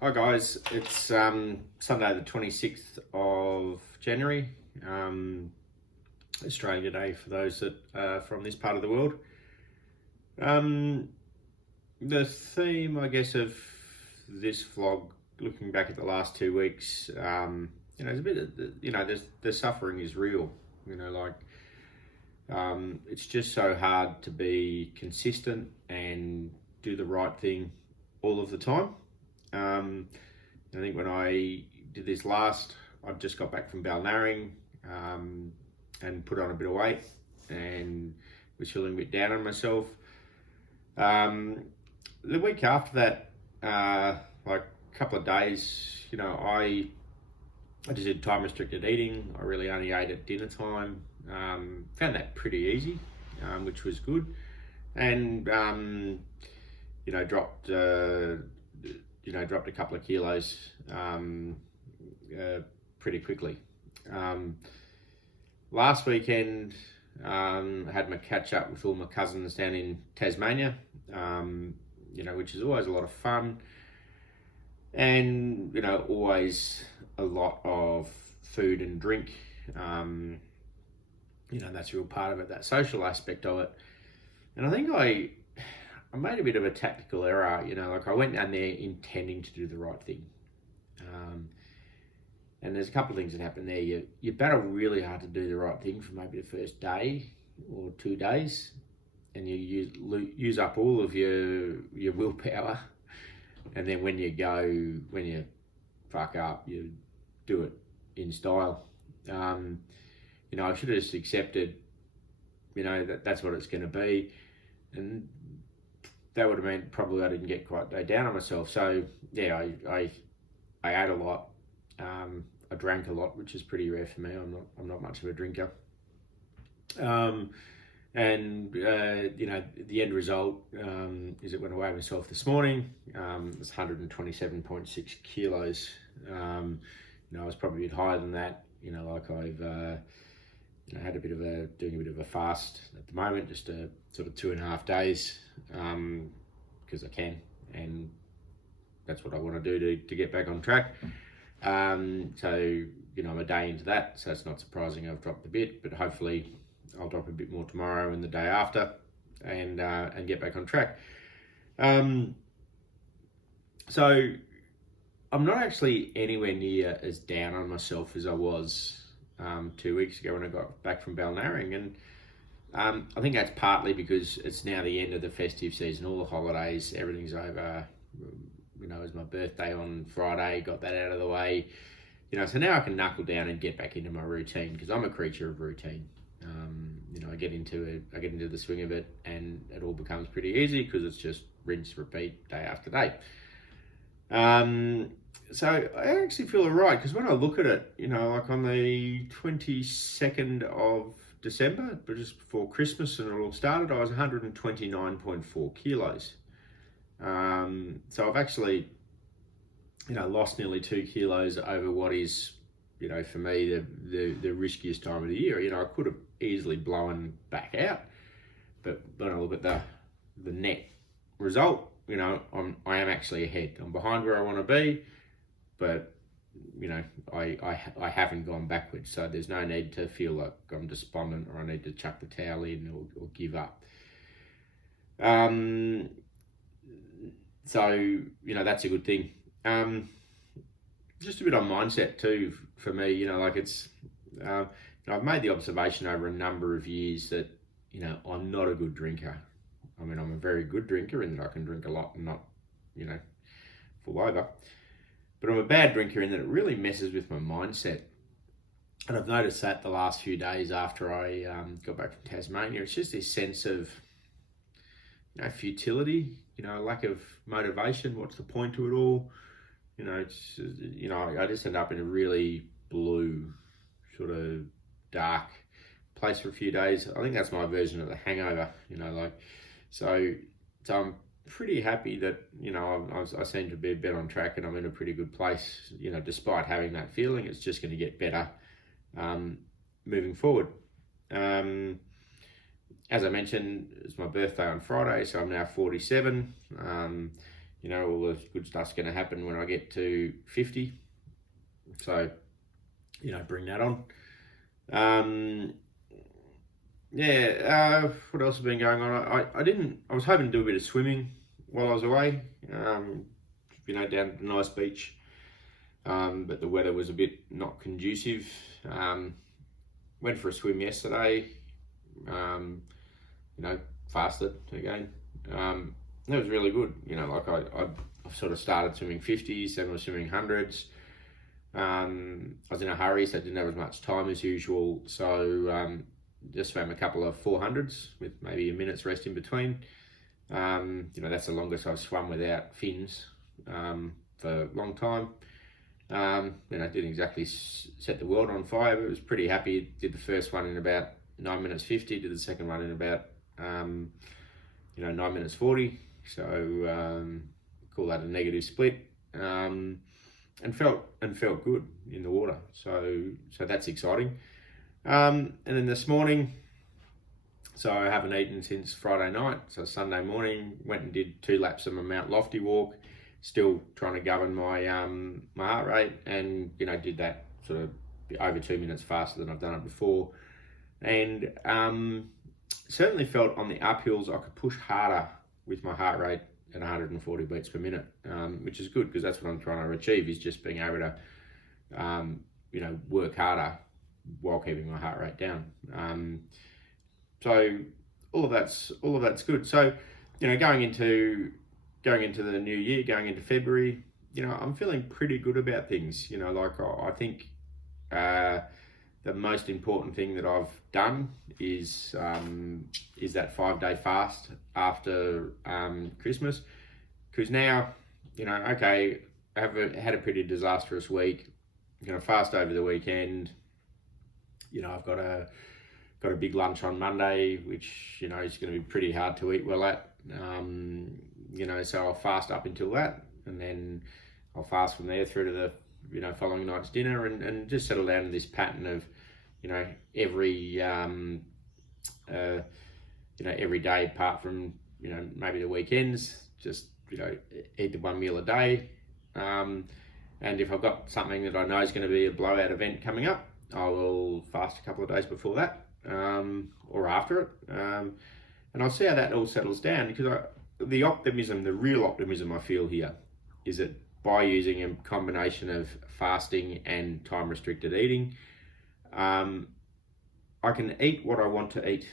Hi guys, it's Sunday the 26th of January, Australia Day for those that are from this part of the world. Um, the theme, I guess, of this vlog, looking back at the last 2 weeks, there's a bit of, the suffering is real, it's just so hard to be consistent and do the right thing all of the time. I think when I did this last, I just got back from Balnarring and put on a bit of weight and was feeling a bit down on myself. The week after that, like a couple of days, I just did time restricted eating. I really only ate at dinner time. Found that pretty easy, which was good, and dropped dropped a couple of kilos pretty quickly. Last weekend, I had my catch up with all my cousins down in Tasmania, which is always a lot of fun, and always a lot of food and drink. That's a real part of it, that social aspect of it. And I think I made a bit of a tactical error, I went down there intending to do the right thing. And there's a couple of things that happen there. You battle really hard to do the right thing for maybe the first day or 2 days, and you use up all of your willpower. And then when you fuck up, you do it in style. I should have just accepted, that's what it's going to be. And that would have meant probably I didn't get quite down on myself. So yeah, I ate a lot. I drank a lot, which is pretty rare for me. I'm not much of a drinker. The end result is it when I weighed myself this morning. It was 127.6 kilos. I was probably a bit higher than that. I've had doing a bit of a fast at the moment, just a sort of 2.5 days, because I can, and that's what I want to do to get back on track. I'm a day into that, so it's not surprising I've dropped a bit, but hopefully I'll drop a bit more tomorrow and the day after, and get back on track. So I'm not actually anywhere near as down on myself as I was 2 weeks ago when I got back from Balnarring, and I think that's partly because it's now the end of the festive season, all the holidays, everything's over. It was my birthday on Friday, got that out of the way. So now I can knuckle down and get back into my routine, because I'm a creature of routine. I get into the swing of it, and it all becomes pretty easy because it's just rinse, repeat, day after day. So I actually feel alright, because when I look at it, like on the 22nd of December, but just before Christmas and it all started, I was 129.4 kilos. So I've actually, lost nearly 2 kilos over what is, for me, the riskiest time of the year. I could have easily blown back out, but when I look at the net result, I am actually ahead. I'm behind where I want to be, but I haven't gone backwards, so there's no need to feel like I'm despondent or I need to chuck the towel in or give up. So that's a good thing. Just a bit on mindset too for me. I've made the observation over a number of years that I'm not a good drinker. I mean, I'm a very good drinker in that I can drink a lot and not fall over. But I'm a bad drinker in that it really messes with my mindset. And I've noticed that the last few days after I got back from Tasmania, it's just this sense of futility, lack of motivation. What's the point to it all? I just end up in a really blue, sort of dark place for a few days. I think that's my version of the hangover, so I'm pretty happy that, I seem to be a bit on track and I'm in a pretty good place, despite having that feeling. It's just going to get better moving forward. As I mentioned, it's my birthday on Friday, so I'm now 47. all the good stuff's going to happen when I get to 50. So, bring that on. What else has been going on? I was hoping to do a bit of swimming while I was away, down at a nice beach. But the weather was a bit not conducive. Went for a swim yesterday, fasted again. It was really good. I've sort of started swimming 50s, then I was swimming 100s. I was in a hurry, so I didn't have as much time as usual. So just swam a couple of 400s with maybe a minute's rest in between. That's the longest I've swum without fins for a long time. I didn't exactly set the world on fire, but I was pretty happy. Did the first one in about 9 minutes 50, did the second one in about 9 minutes 40. So call that a negative split. And felt good in the water. So that's exciting. And then this morning, so I haven't eaten since Friday night. So Sunday morning, went and did 2 laps of my Mount Lofty walk. Still trying to govern my my heart rate, and did that sort of over 2 minutes faster than I've done it before. And certainly felt on the uphills I could push harder with my heart rate at 140 beats per minute, which is good because that's what I'm trying to achieve, is just being able to work harder while keeping my heart rate down. So all of that's good. So going into the new year, going into February, I'm feeling pretty good about things. I think the most important thing that I've done is that 5-day fast after Christmas, because now, okay, I had a pretty disastrous week. I'm going to fast over the weekend. I've got a big lunch on Monday, which is going to be pretty hard to eat well at. So I'll fast up until that, and then I'll fast from there through to the following night's dinner, and just settle down to this pattern of every every day apart from maybe the weekends, just eat the 1 meal a day, and if I've got something that I know is going to be a blowout event coming up, I will fast a couple of days before that, or after it, and I'll see how that all settles down, because the real optimism I feel here is that by using a combination of fasting and time restricted eating, I can eat what I want to eat.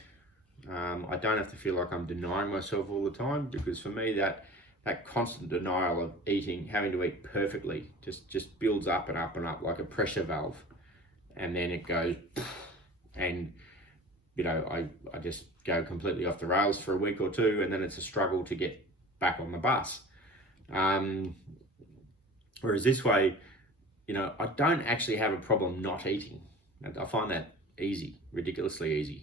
I don't have to feel like I'm denying myself all the time, because for me that constant denial of eating, having to eat perfectly, just builds up and up and up like a pressure valve, and then it goes, and I just go completely off the rails for a week or two, and then it's a struggle to get back on the bus. Whereas this way, I don't actually have a problem not eating. I find that easy, ridiculously easy.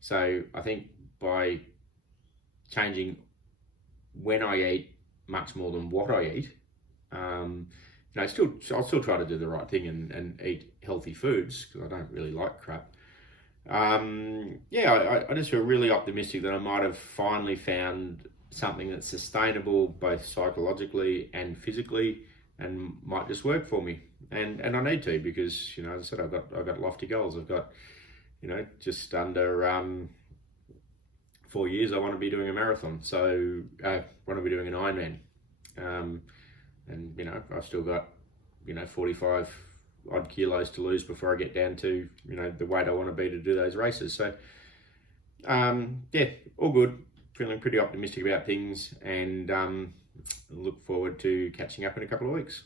So I think by changing when I eat much more than what I eat, I'll still try to do the right thing and eat healthy foods, because I don't really like crap. I just feel really optimistic that I might have finally found something that's sustainable both psychologically and physically, and might just work for me. And I need to, because as I said, I've got lofty goals. I've got just under 4 years I want to be doing a marathon, so I want to be doing an Ironman, and I've still got 45 odd kilos to lose before I get down to the weight I want to be to do those races. So all good, feeling pretty optimistic about things, and look forward to catching up in a couple of weeks.